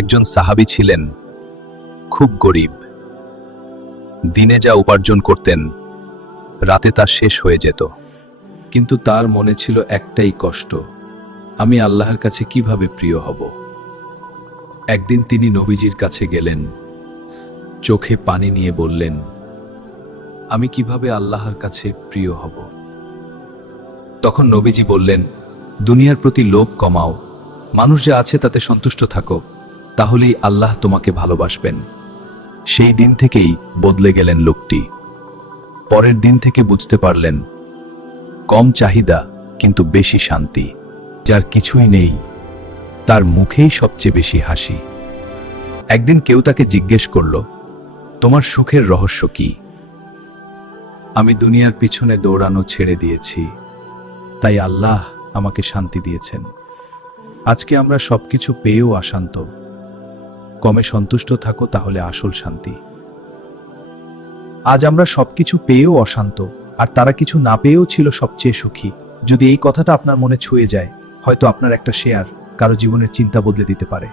একজন সাহাবী ছিলেন, খুব গরিব। দিনে যা উপার্জন করতেন, রাতে তা শেষ হয়ে যেত। কিন্তু তার মনে ছিল একটাই কষ্ট, আমি আল্লাহর কাছে কিভাবে প্রিয় হব। একদিন তিনি নবীজির কাছে গেলেন, চোখে পানি নিয়ে বললেন, আমি কিভাবে আল্লাহর কাছে প্রিয় হব। তখন নবীজি বললেন, দুনিয়ার প্রতি লোভ কমাও, মানুষ যা আছে তাতে সন্তুষ্ট থাকো, তাহলেই আল্লাহ তোমাকে ভালোবাসবেন। সেই দিন থেকেই বদলে গেলেন লোকটি। পরের দিন থেকে বুঝতে পারলেন, কম চাহিদা কিন্তু বেশি শান্তি। যার কিছুই নেই, তার মুখেই সবচেয়ে বেশি হাসি। একদিন কেউ তাকে জিজ্ঞেস করল, তোমার সুখের রহস্য কি? আমি দুনিয়ার পিছনে দৌড়ানো ছেড়ে দিয়েছি, তাই আল্লাহ আমাকে শান্তি দিয়েছেন। আজকে আমরা সবকিছু পেয়েও অশান্ত, কমে সন্তুষ্ট থাকো, তাহলে আসল শান্তি। আজ আমরা সবকিছু পেয়েও অশান্ত, আর তারা কিছু না পেয়েও ছিল সবচেয়ে সুখী। যদি এই কথাটা আপনার মনে ছুঁয়ে যায়, হয়তো আপনার একটা শেয়ার কারো জীবনের চিন্তা বদলে দিতে পারে।